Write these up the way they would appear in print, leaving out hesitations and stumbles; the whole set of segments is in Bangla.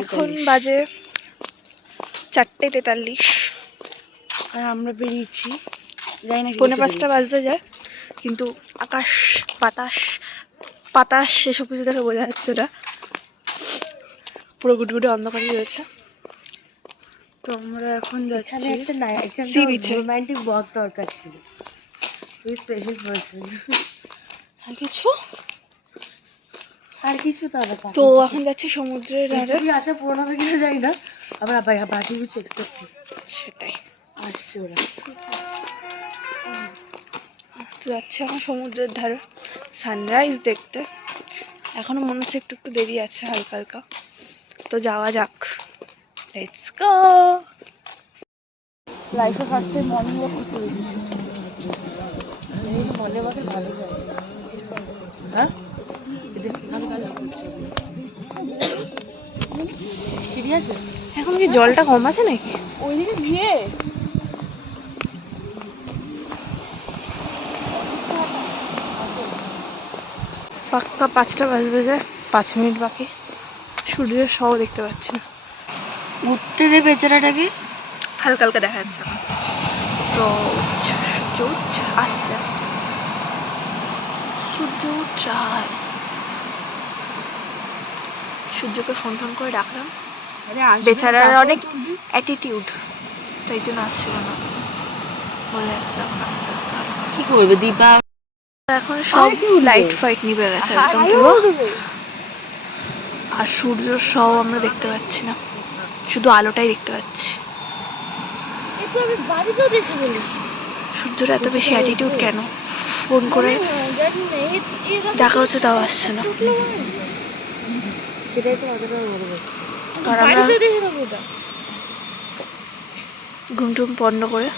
এখন বাজে 4:43 আর আমরা বেরিয়েছি, যাই না 4:45 বাজতে যায়, কিন্তু আকাশ বাতাস সেসব কিছু দেখে বোঝা যাচ্ছে না, পুরো গুটগুটে অন্ধকারই রয়েছে। তো আমরা এখন যাচ্ছি সি বিচে। রোমান্টিক বক দরকার ছিল, তুই স্পেশাল পার্সন। আর কিছু তো এখন যাচ্ছি সমুদ্রের ধারে। আসা পূরণ হবে কিনা যাই না, আবার বাকি কিছু এক্সপেক্ট করি, সেটাই আসছে ওরা। তো যাচ্ছি এখন সমুদ্রের ধারে সানরাইজ দেখতে। এখনো মনে হচ্ছে একটু একটু দেরি আছে, হালকা হালকা। তো যাওয়া যাক, লেটস গো। লাইফে ফার্স্ট টাইম মর্নিং ওয়াক করতে বেরিয়েছি। মনে আমাকে ভালো যায়, হ্যাঁ সিঁড়ি আছে। এখন কি জলটা কম আছে নাকি ওইদিকে গিয়ে? পাক্কা 5টা বাজতে যায়, 5 মিনিট বাকি। সূর্যের শও দেখতে পাচ্ছি না, উঠতে দে বেচারাটাকে, হালকা হালকা দেখা যাচ্ছে এখন। তো সূর্য উঠছে আস্তে আস্তে, সূর্য উঠছে। সূর্যকে ফোন করে ডাকলাম, বেচারার অনেক অ্যাটিটিউড, তাই জন্য আসছিল না, বলে যাচ্ছে এখন আস্তে আস্তে। কি করবে দীপা? এখন সব লাইট ফাইট নিভে গেছে একদম পুরো, আর সূর্যের শও আমরা দেখতে পাচ্ছি না, শুধু আলোটাই দেখতে পাচ্ছি। সূর্যের এত বেশি অ্যাটিটিউড কেন? ফোন করে ডাকা হচ্ছে তাও আসছে না। আর আমরা ঘুম টুম বন্ধ করে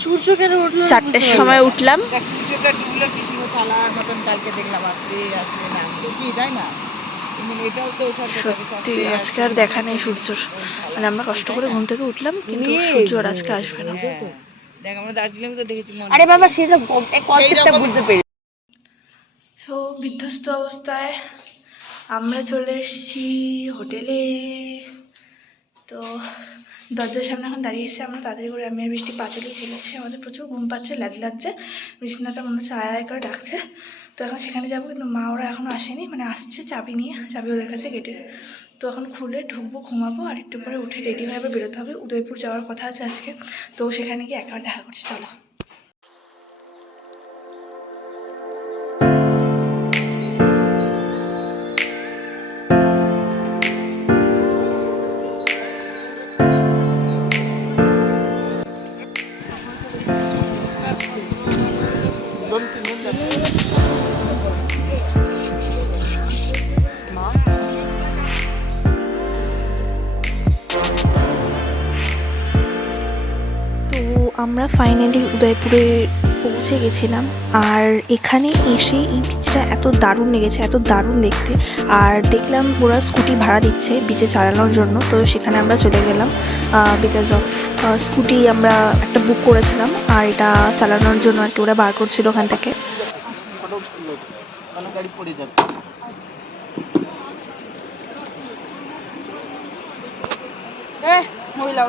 সূর্য কেন উঠলো? 4টের সময় উঠলাম। সূর্যটা ডুবলো কৃষ্ণ থালার মতন কালকে দেখলাম, আসলে না কি তাই না? সত্যি আজকে আর দেখা নেই সূর্যর, মানে আমরা কষ্ট করে ঘুম থেকে উঠলাম, কিন্তু সূর্য আর আজকে আসবে না। দেখ আমরা দার্জিলিং তো দেখেছি। আরে বাবা সেটা কনসেপ্টটা বুঝতে পেরেছি। সো বিধ্বস্ত অবস্থায় আমরা চলে এসেছি হোটেলে। তো দরজার সামনে এখন দাঁড়িয়ে এসেছি আমরা তাড়াতাড়ি করে, আমি আর বৃষ্টি পাঁচালেই চলে এসেছি। আমাদের প্রচুর ঘুম পাচ্ছে, লাগছে, বিছানাটা মনে হচ্ছে আয় করে ডাকছে। তো এখন সেখানে যাবো, কিন্তু মা ওরা এখনও আসেনি, মানে আসছে চাবি নিয়ে, চাবি ওদের কাছে গেটের। তো এখন খুলে ঢুকবো, ঘুমাবো, আর একটু পরে উঠে রেডি হয়ে বেরোতে হবে। উদয়পুর যাওয়ার কথা আছে আজকে, তো সেখানে গিয়ে একবার দেখা করছি, চলো। আমরা ফাইনালি উদয়পুরে পৌঁছে গেছিলাম, আর এখানে এসে এই বিচটা এত দারুণ লেগেছে, এত দারুণ দেখতে। আর দেখলাম ওরা স্কুটি ভাড়া দিচ্ছে বিচে চালানোর জন্য, তো সেখানে আমরা চলে গেলাম। বিকজ অফ স্কুটি আমরা একটা বুক করেছিলাম, আর এটা চালানোর জন্য আর কি ওরা বার করছিল ওখান থেকে। মহিলা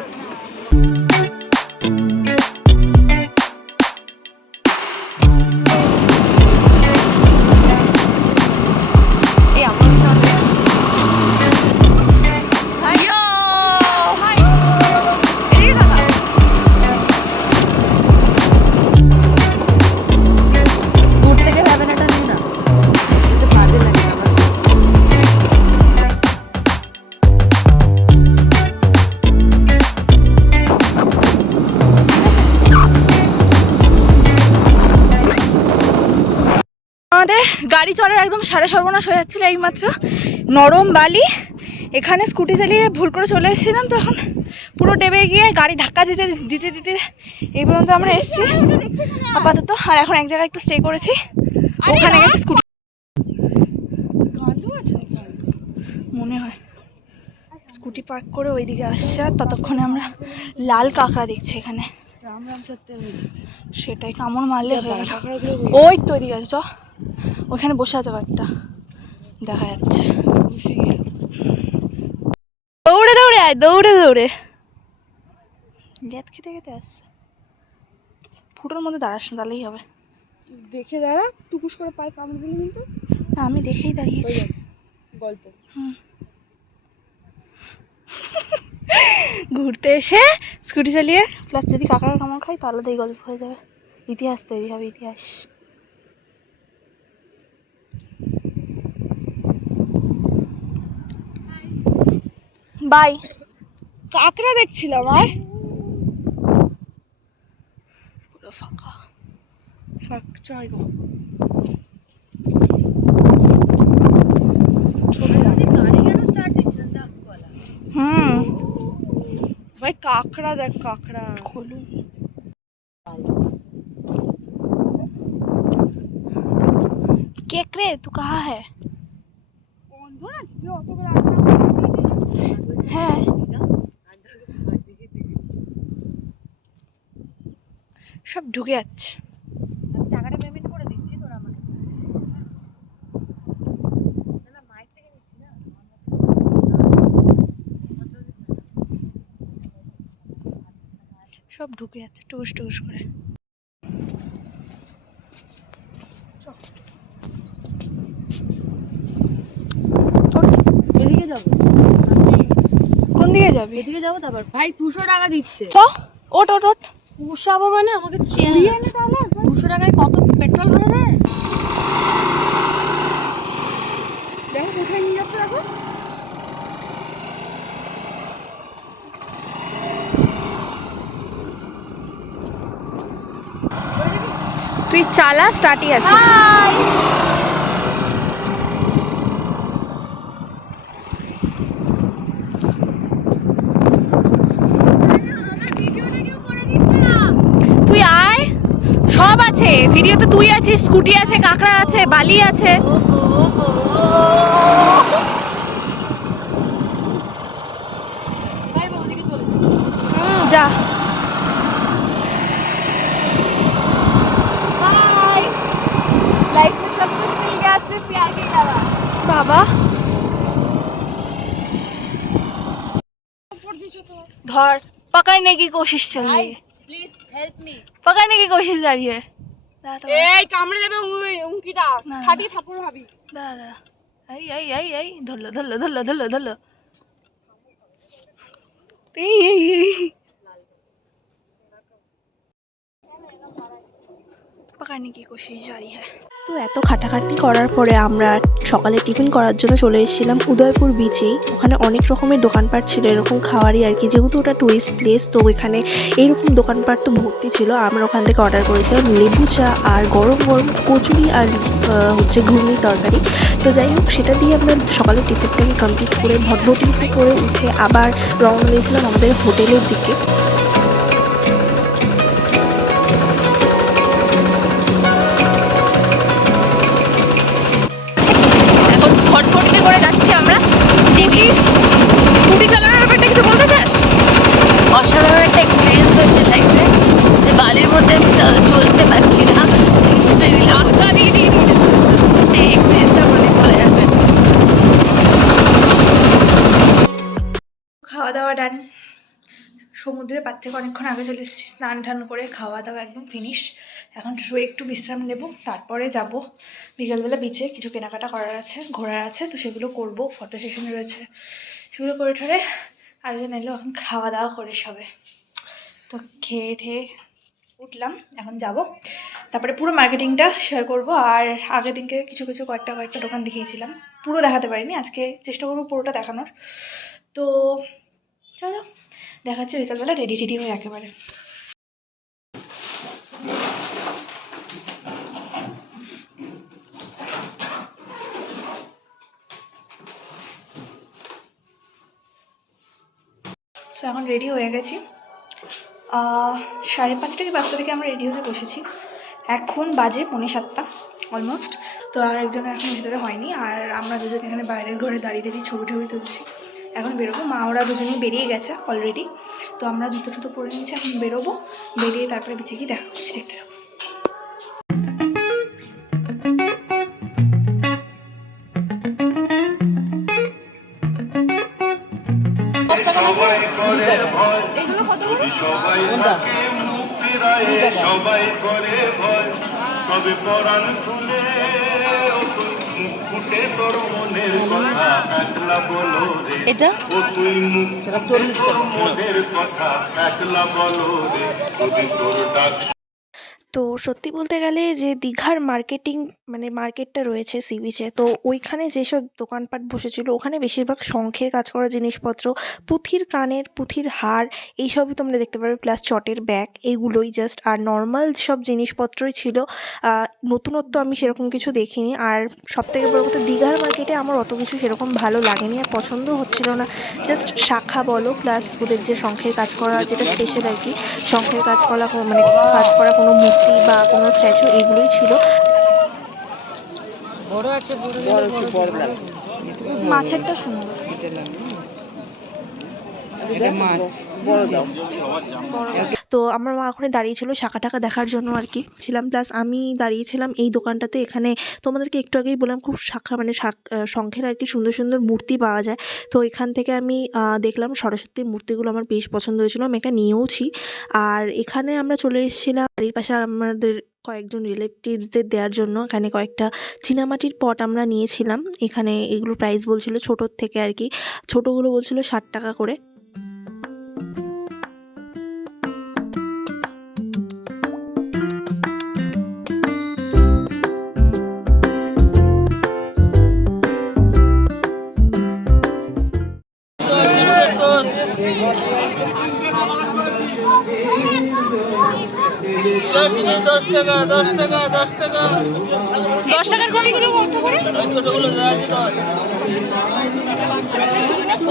গাড়ি চড়ার একদম সাড়ে সর্বনাশ হয়ে যাচ্ছিল, এইমাত্র নরম বালি, এখানে স্কুটি চালিয়ে ভুল করে চলে এসেছিলাম, তো এখন পুরো ডেবে গিয়ে গাড়ি ধাক্কা দিতে দিতে দিতে এই পর্যন্ত আমরা এসেছি আপাতত। আর এখন এক জায়গায় একটু স্টে করেছি, ওখানে গেছে স্কুটি মনে হয়, স্কুটি পার্ক করে ওইদিকে আসছে। আর ততক্ষণে আমরা লাল কাঁকড়া দেখছি এখানে, সেটাই কামড় মারলে হয়ে গেল। ওই তো ওইদিকে আছে, চ ওখানে বসে আছে একটা দেখা যাচ্ছে। দৌড়ে দৌড়ে আয়, দৌড়ে দৌড়ে। লেদ খেতে খেতে আসছে। ফুটোর মধ্যে দাঁড়াস না, তাহলেই হবে। দেখে দাঁড়া, টুকুস করে পায়ে কামড়ে দিলে কিন্তু। না, আমি দেখেই দাঁড়িয়েছি। গল্প ঘুরতে এসে স্কুটি চালিয়ে প্লাস যদি কাকার কামড় খাই তাহলে এই গল্প হয়ে যাবে। ইতিহাস তৈরি হবে, ইতিহাস। বাই। কাকড়া দেখছিলাম আর পুরো ফাঁকা। চাই গো। হুম, ভাই কাকড়া দেখ, কাকড়া। খুলুন। केकरे तू कहाँ है? হ্যাঁ, সব ঢুকে যাচ্ছে। টাকাটা পেমেন্ট করে দিচ্ছি তোরা আমাকে। না মাইক থেকে নিচ্ছি না। সব ঢুকে যাচ্ছে টুস টুস করে। এদিকে যাবো, কোন দিকে যাবি? এদিকে যাবো। তারপর ভাই 200 টাকা দিচ্ছে। চ, ওট ওট ওট। পোষাবো মানে আমাকে চেয়ে এনে তাহলে 200 টাকায় কত পেট্রোল ভরে দেয়। দেখো কোথায় নিয়ে যাচ্ছে, দেখো। তুই চালা, স্টার্টই আছে। তুই আয়, সব আছে ভিডিওতে। তুই আছিস, স্কুটি আছে, কাকড়া আছে, বালি আছে। ভাই ওদিকে চলে যা। बाय। लाइफ में सब कुछ मिल गया, सिर्फ प्यार के अलावा। বাবা धर, पकड़ने की कोशिश चल रही है। Please help me. पकड़ने की कोशिश जारी है। এই কামড়ে দেবে উঙ্কিটা। না, না, খাটি ঠাকুর ভাবি। দাদা এই এই এই এই ধরলো ধরলো ধরলো ধরলো ধরলো। এই এই এই पकड़ने की कोशिश जारी है। তো এত খাটাখাটনি করার পরে আমরা সকালে টিফিন করার জন্য চলে এসেছিলাম উদয়পুর বিচেই। ওখানে অনেক রকমের দোকানপাট ছিল, এরকম খাওয়ারই আর কি, যেহেতু ওটা টুরিস্ট প্লেস, তো এখানে এইরকম দোকানপাট তো ভর্তি ছিল। আমরা ওখান থেকে অর্ডার করেছিলাম লেবু চা আর গরম গরম কচুরি আর হচ্ছে ঘুগনি তরকারি। তো যাই হোক, সেটা দিয়ে আমরা সকালে টিফিনটাকে কমপ্লিট করে ভটভটি করে উঠে আবার রওনা দিয়েছিলাম আমাদের হোটেলের দিকে। ভটভটি করে যাচ্ছি আমরা সি বিচ। স্কুটি চালানোর ব্যাপারটা কিছু বলতে চাস? অসাধারণ একটা এক্সপিরিয়েন্স হয়েছে লাইফে, যে বালির মধ্যে আমি চলতে পারছি না, এই এক্সপিরিয়েন্সটা বলে বলা যাবে। খাওয়া দাওয়া ডান। সমুদ্রের পার থেকে অনেকক্ষণ আগে চলে এসেছি, স্নান টান করে খাওয়া দাওয়া একদম ফিনিশ। এখন শুয়ে একটু বিশ্রাম নেব, তারপরে যাব বিকালবেলা বিচে। কিছু কেনাকাটা করার আছে, ঘোরার আছে, তো সেগুলো করব। ফটো সেশন রয়েছে, সেগুলো করে ঠরে আরেকজন এলো। এখন খাওয়া দাওয়া করে সবে তো খেয়ে ঠেয়ে উঠলাম, এখন যাব। তারপরে পুরো মার্কেটিংটা শেয়ার করব। আর আগের দিনকে কিছু কিছু কয়েকটা দোকান দেখিয়েছিলাম, পুরো দেখাতে পারিনি। আজকে চেষ্টা করবো পুরোটা দেখানোর। তো চলো দেখাচ্ছে বিকালবেলা রেডি টেডি হয়ে একেবারে। সো এখন রেডি হয়ে গেছি। 5:30 কি 5টা থেকে আমরা রেডি হতে বসেছি। এখন বাজে 6:45 অলমোস্ট। তো আর একজনের এখন ভিতরে হয়নি, আর আমরা দুজন এখানে বাইরের ঘরে দাঁড়িয়ে দাঁড়িয়ে ছবি তুলছি। এখন বেরোবো, মা ওরা দুজনেই বেরিয়ে গেছে অলরেডি। তো আমরা জুতো টুতো পরে নিয়েছি, এখন বেরোবো। বেরিয়ে তারপরে বিচে গিয়ে দেখা করছি, দেখতে থাকো। এগুলো কত করে? কোনটা? 2 টাকা। সবাই করে ভয় তবে পরাণ খুলে মুখ ফুটে তোর মনের কথা একলা বলো রে এটা ও তুই মুখ সেটা ফুটে 40 তোর টাকা। মনের কথা একলা বলো রে যদি তোর ডাক তো সত্যি বলতে গেলে যে দীঘার মার্কেটিং মানে মার্কেটটা রয়েছে সি বিচে, তো ওইখানে যেসব দোকানপাট বসেছিল ওখানে বেশিরভাগ শঙ্খের কাজ করা জিনিসপত্র, পুঁথির কানের, পুঁথির হার, এইসবই তোমরা দেখতে পারবে, প্লাস চটের ব্যাগ, এইগুলোই জাস্ট। আর নর্মাল সব জিনিসপত্রই ছিল, নতুনত্ব আমি সেরকম কিছু দেখিনি। আর সবথেকে বড় কথা, দীঘার মার্কেটে আমার অত কিছু সেরকম ভালো লাগেনি আর পছন্দও হচ্ছিল না। জাস্ট শাখা বলো প্লাস ওদের যে শঙ্খের কাজ করা যেটা স্পেশাল আর কি, শঙ্খের কাজ করা মানে কাজ করা কোনো মূর্তি বা কোনো স্ট্যাচু, এইগুলোই ছিল। বড় আছে, বড় বড় নিলে একটু বড় বড় দেবো। লাগবে। মাছেরটা সুন্দর, এটা লাগবে। এটা মাছ। বড় দাও। তো আমার মা ওখানে দাঁড়িয়েছিল শাখা টাকা দেখার জন্য আর কি ছিলাম, প্লাস আমি দাঁড়িয়েছিলাম এই দোকানটাতে। এখানে তোমাদেরকে একটু আগেই বললাম খুব শাখা মানে শঙ্খের আর কি সুন্দর সুন্দর মূর্তি পাওয়া যায়। তো এখান থেকে আমি দেখলাম সরস্বতীর মূর্তিগুলো আমার বেশ পছন্দ হয়েছিল, আমি একটা নিয়েওছি। আর এখানে আমরা চলে এসেছিলাম বাড়ির পাশে আমাদের কয়েকজন রিলেটিভসদের দেওয়ার জন্য। এখানে কয়েকটা চীনামাটির পট আমরা নিয়েছিলাম। এখানে এগুলো প্রাইস বলছিল ছোটোর থেকে আর কি, ছোটোগুলো বলছিল 60 টাকা করে। দশ টাকার কোনগুলো কত করে? ছোটগুলো আছে 10।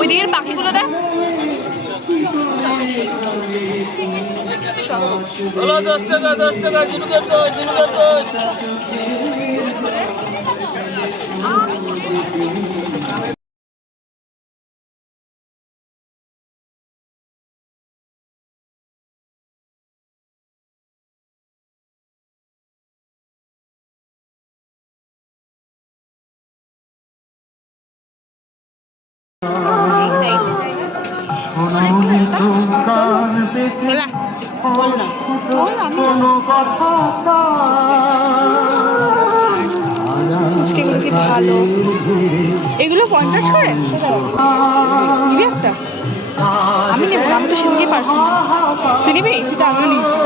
ওই দিকের বাকিগুলো দেখ। হলো 10 টাকা, 10 টাকা, ঝিনুকের দোষ, ঝিনুকের দোষ। ফুচকাগুলো কি ভালো। এগুলো 50 করে নিবি একটা? আমি নেবো না, আমি তো সেদিনকে পারছি না। তুই নিবি? তুই তো আমিও নিয়েছি।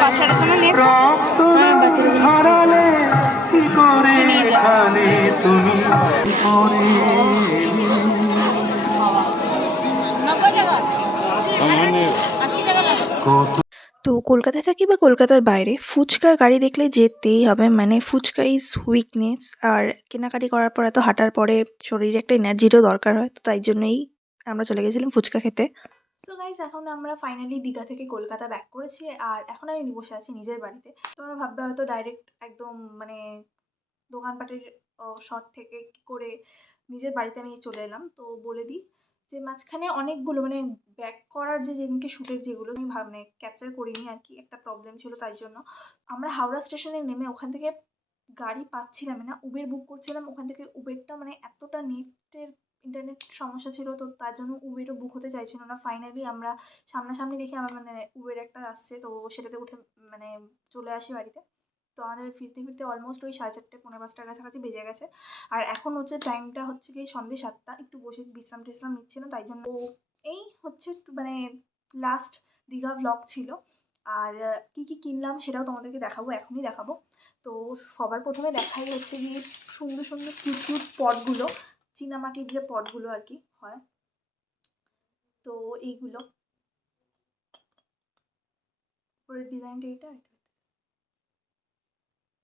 বাচ্চাদের জন্য নে। হ্যাঁ, বাচ্চাদের জন্য তুই নিয়ে যা। তো কলকাতায় থাকি বা কলকাতার বাইরে, ফুচকার গাড়ি দেখলে যেতেই হবে, মানে ফুচকা ইজ উইকনেস। আর কেনাকাটি করার পর এত হাঁটার পরে শরীরে একটা এনার্জিরও দরকার হয়, তো তাই জন্যই আমরা চলে গেছিলাম ফুচকা খেতে। সো গাইজ, এখন আমরা ফাইনালি দীঘা থেকে কলকাতা ব্যাক করেছি, আর এখন আমি বসে আছি নিজের বাড়িতে। তোমরা ভাববে হয়তো ডাইরেক্ট একদম মানে দোকানপাটের শট থেকে কী করে নিজের বাড়িতে আমি চলে এলাম। তো বলে দিই যে মাঝখানে অনেকগুলো মানে ব্যাক করার যে যেদিনকে শ্যুটের যেগুলো আমি মানে ক্যাপচার করিনি আর কি, একটা প্রবলেম ছিল, তাই জন্য আমরা হাওড়া স্টেশনে নেমে ওখান থেকে গাড়ি পাচ্ছিলাম না, উবের বুক করছিলাম। ওখান থেকে উবেরটা মানে এতটা ইন্টারনেট সমস্যা ছিল, তো তার জন্য উবেরও বুক হতে চাইছিল না। ফাইনালি আমরা সামনাসামনি দেখে আমার মানে উবের একটা আসছে, তো সেটাতে উঠে মানে চলে আসি বাড়িতে। তো আমাদের ফিরতে ফিরতে অলমোস্ট ওই 4:30 5:45 কাছাকাছি বেজে গেছে। আর এখন হচ্ছে টাইমটা হচ্ছে গিয়ে সন্ধ্যে 7টা। একটু বসে বিশ্রাম টিশ্রাম নিচ্ছিলাম, তাই জন্য এই হচ্ছে মানে লাস্ট দীঘা ভ্লগ ছিল। আর কী কী কিনলাম সেটাও তোমাদেরকে দেখাবো, এখনই দেখাবো। তো সবার প্রথমে দেখাই হচ্ছে গিয়ে সুন্দর সুন্দর কিউট কিউট পটগুলো, চীনামাটির যে পটগুলো আর কি হয়, তো এইগুলো পরের ডিজাইনটা এটা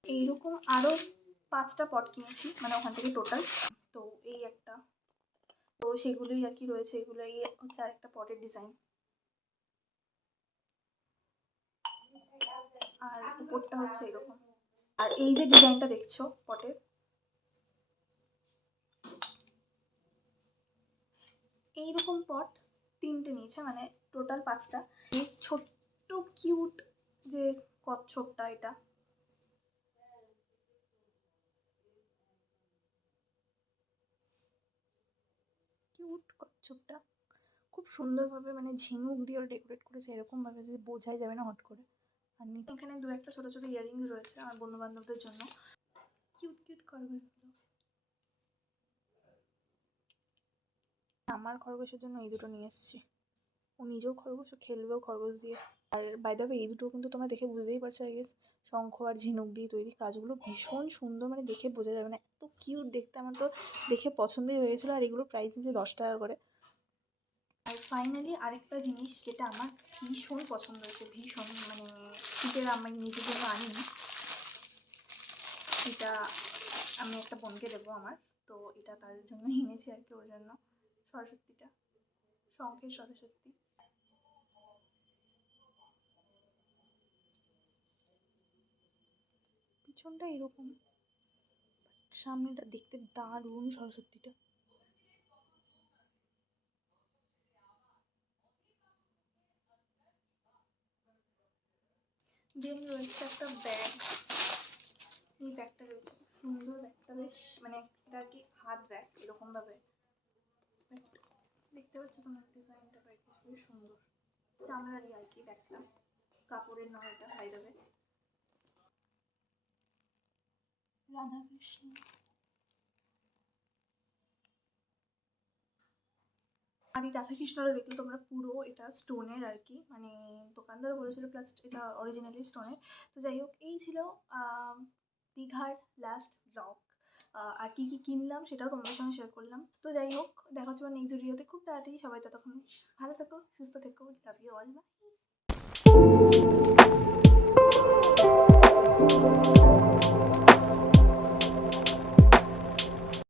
এইরকম আরও 5টা পট কিনেছি মানে ওখান থেকে টোটাল। তো এই একটা, তো সেগুলোই আর কি রয়েছে, এগুলোই হচ্ছে আরেকটা পটের ডিজাইন। আর উপরটা হচ্ছে এরকম। আর এই যে ডিজাইনটা দেখছো পটের, এইরকম পট 3টে নিয়েছে, মানে টোটাল 5টা। এই ছোট্ট কিউট যে কচ্ছপটা, এটা কিউট কচ্ছপটা, খুব সুন্দরভাবে মানে ঝিনুক দিয়ে ওরা ডেকোরেট করেছে এরকমভাবে যে বোঝাই যাবে না হট করে। আর এখানে দু একটা ছোটো ছোটো ইয়াররিংস রয়েছে আমার বন্ধু বান্ধবদের জন্য। কিউট কিউট খরগোশগুলো। আমার খরগোশের জন্য এই দুটো নিয়ে এসেছি। ও নিজেও খরগোশ, ও খেলবেও খরগোশ দিয়ে। আর বাই দ্য ওয়ে এই দুটো কিন্তু তোমরা দেখে বুঝতেই পারছো আই গেস শঙ্খ আর ঝিনুক দিয়ে তৈরি। কাজগুলো ভীষণ সুন্দর, মানে দেখে বোঝা যাবে না, এত কিউট দেখতে। আমার তো দেখে পছন্দই হয়ে গেছিলো। আর এগুলো প্রাইস নিচ্ছে 10 টাকা করে। আর ফাইনালি আরেকটা জিনিস যেটা আমার ভীষণ পছন্দ হয়েছে, ভীষণ মানে শীতের আমি নিজের জন্য আনিনি, এটা আমি একটা বোনকে দেবো আমার, তো এটা তার জন্য এনেছি আর কি, ওর জন্য। সরস্বতীটা, শঙ্খের সরস্বতী। পিছনটা এরকম, সামনেটা দেখতে দারুণ সরস্বতীটা। দেন রয়েছে একটা ব্যাগ। এই ব্যাগটা রয়েছে, খুব সুন্দর ব্যাগটা, বেশ মানে এটা আর কি হাত ব্যাগ এরকমভাবে। দেখতে পাচ্ছ তোমার ডিজাইনটা বেশ সুন্দর, চামড়ারই আর কি ব্যাগটা, কাপড়ের নয়, এটা হাই দেবে। রাধাকৃষ্ণ, আর এই রাধাকৃষ্ণটা দেখলে তোমরা পুরো এটা স্টোনের আর কি, মানে দোকানদারও বলেছিল প্লাস এটা অরিজিনালি স্টোনের। তো যাই হোক, এই ছিল দীঘার লাস্ট ব্লগ। আর কী কী কিনলাম সেটাও তোমাদের সঙ্গে শেয়ার করলাম। তো যাই হোক, দেখা হচ্ছে নেক্সট ভিডিওতে খুব তাড়াতাড়ি। সবাই ততক্ষণ ভালো থেকো, সুস্থ থেকো, লাভ ইউ অল, বাই।